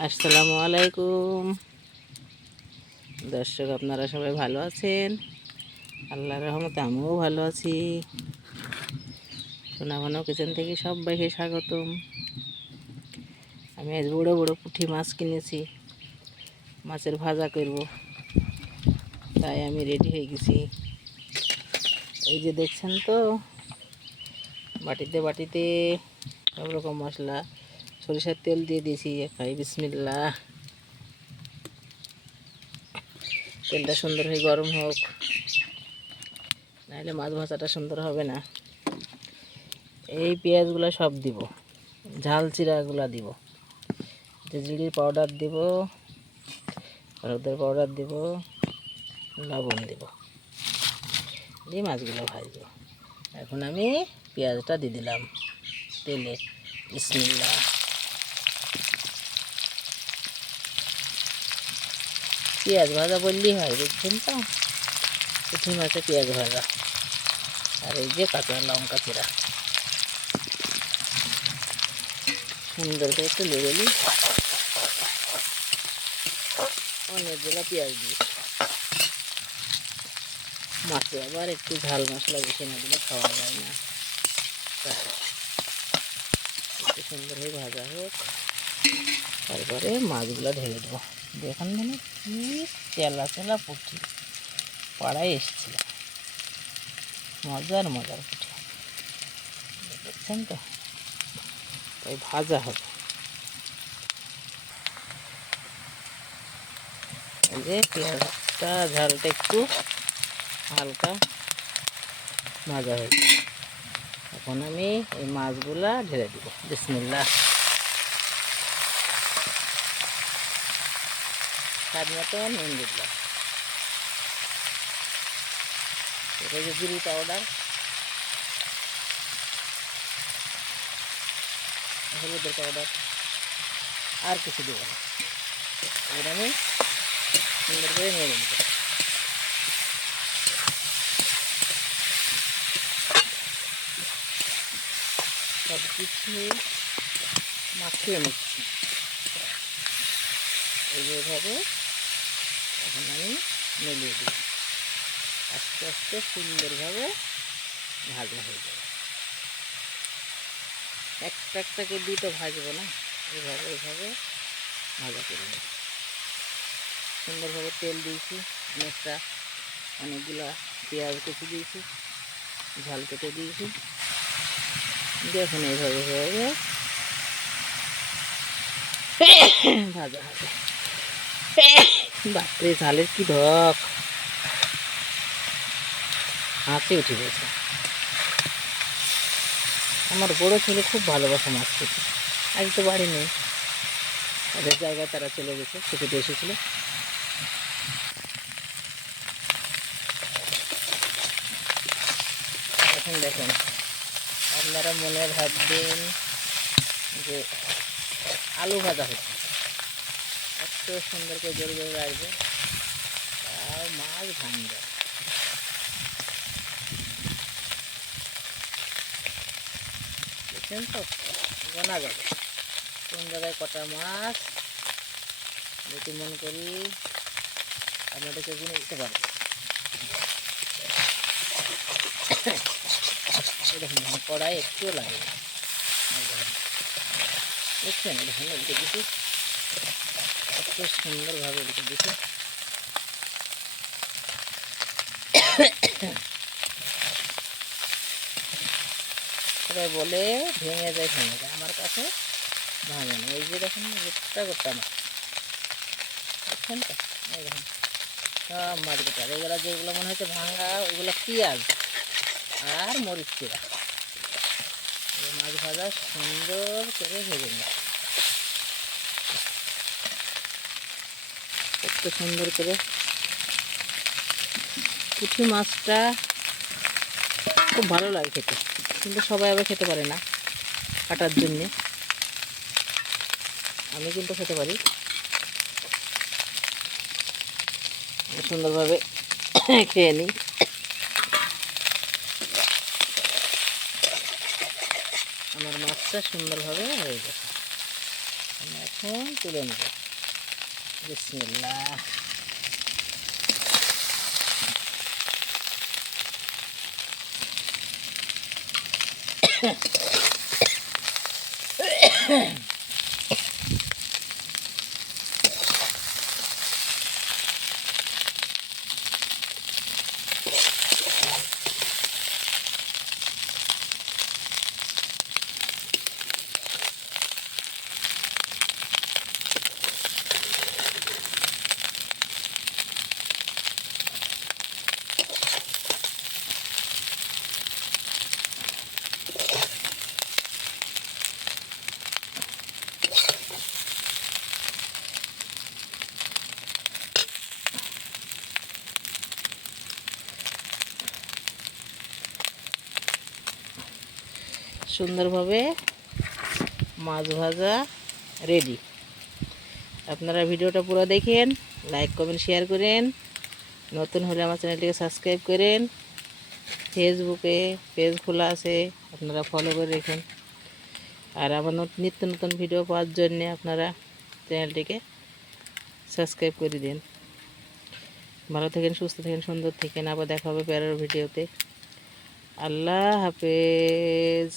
আসসালামু আলাইকুম দর্শক, আপনারা সবাই ভালো আছেন? আল্লাহর রহমতে আমিও ভালো আছি। সোনামানো কিচেন থেকে সবাইকে স্বাগতম। আমি আজ বড় বড় পুঁটি মাছ কিনেছি, মাছের ভাজা করব, তাই আমি রেডি হয়ে গেছি। এই যে দেখছেন তো, বাটিতে বাটিতে সব রকম মশলা, সরিষার তেল দিয়ে দিয়েছি। খাই বিসমিল্লাহ। তেলটা সুন্দর হয়ে গরম হোক, নাহলে মাছ ভাজাটা সুন্দর হবে না। এই পেঁয়াজগুলো সব দিব, ঝাল চিরাগুলো দিব, জিরির পাউডার দিব, হলুদের পাউডার দিব, লবণ দিব, দিয়ে মাছগুলো ভাজবো। এখন আমি পেঁয়াজটা দিয়ে দিলাম তেলে। বিসমিল্লাহ। পেঁয়াজ ভাজা বললেই হয়, দেখছেন তো, পুঁটি মাছে পেঁয়াজ ভাজা। আর এই যে কাঁচা লঙ্কা চিরা সুন্দর করে একটু লেগে নিই। অনেকগুলো পেঁয়াজ দিই। মাছে আবার একটু ঝাল মশলা বেশি না দিলে খাওয়া যায় না। একটু সুন্দর হয়ে ভাজা হোক, তারপরে মাছগুলো ঢেলে দেবো। দেখুন মানে কি তেলা তেলা পুঁটি, পাড়ায় এসেছিল, মজার মজার পুঁটি, দেখছেন তো। তাই ভাজা হবে। এই যে পেঁয়াজটা ঝালটা একটু হালকা ভাজা হয়েছে। এখন আমি এই মাছগুলা ঢেলে দিব। বিসমিল্লাহ। স্বাদ মতো নুন দিলাম, এটা যে জিরি পাউডার, হলুদের পাউডার, আর কিছু দেব না। এবার আমি সুন্দর করে নেড়ে নেব। সব কিছু মাখিয়ে নিচ্ছি এইভাবে। এখন আমি মিলিয়ে দিই, আস্তে আস্তে সুন্দরভাবে ভাজা হয়ে যাবে। একটা একটাকে দিয়ে তো ভাজবো না, এইভাবে এইভাবে ভাজা করে নেব। সুন্দরভাবে তেল দিয়েছি, অনেকগুলা পেঁয়াজ কেটে দিয়েছি, ঝাল কেটে দিয়েছি। দেখুন এইভাবে এইভাবে ভাজা হবে। বাপরে, ঝালের কি ঢক, হাঁচি উঠে গেছে। আমার বড় ছেলে খুব ভালোবাসে মাছ খেতে। আজ তো বাড়ি নেই, ওদের জায়গায় তারা চলে গেছে, ছুটিতে এসেছিল। এখন দেখুন, আপনারা মনে ভাববেন যে আলু ভাজা হচ্ছে, এত সুন্দর করে জোরে জোরে রাখবে, তাও মাছ ভাঙবে। দেখছেন তো, গোনা যাবে কোন জায়গায় কটা মাছ। যদি মন করি আপনাদেরকে গুনে দিতে পারবো। দেখুন কড়াই একটুও লাগে না। দেখছেন, দেখুন উল্টে দিচ্ছি, এত সুন্দরভাবে উল্টে দিচ্ছি। সবাই বলে ভেঙে যায়, আমার কাছে ভাঙে না। এই যে দেখুন গোটা গোটা মাছ, দেখছেন তো, এই দেখুন সব মাছ গোটা। এগুলো যেগুলো মনে হচ্ছে ভাঙা, ওইগুলো পেঁয়াজ আর মরিচ চিরা। এই মাছ ভাজা সুন্দর করে ভেজে নিই, একটু সুন্দর করে। পুঁটি মাছটা খুব ভালো লাগে খেতে, কিন্তু সবাই আবার খেতে পারে না কাটার জন্যে। আমি কিন্তু খেতে পারি। সুন্দরভাবে খেয়ে নিই। আমার মাছটা সুন্দরভাবে হয়ে গেছে। আমি এখন তুলে নেব। বিসমিল্লাহ। সুন্দরভাবে মাছ ভাজা রেডি। আপনারা ভিডিওটা পুরো দেখেন, লাইক কমেন্ট শেয়ার করেন, নতুন হলে আমার চ্যানেলটিকে সাবস্ক্রাইব করেন। ফেসবুকে পেজ খোলা আছে, আপনারা ফলো করে রাখেন। আর আমার নিত্য নতুন ভিডিও পাওয়ার জন্যে আপনারা চ্যানেলটিকে সাবস্ক্রাইব করে দিন। ভালো থাকেন, সুস্থ থাকেন, সুন্দর থাকেন। আবার দেখা হবে পরের ভিডিওতে। আল্লাহ হাফেজ।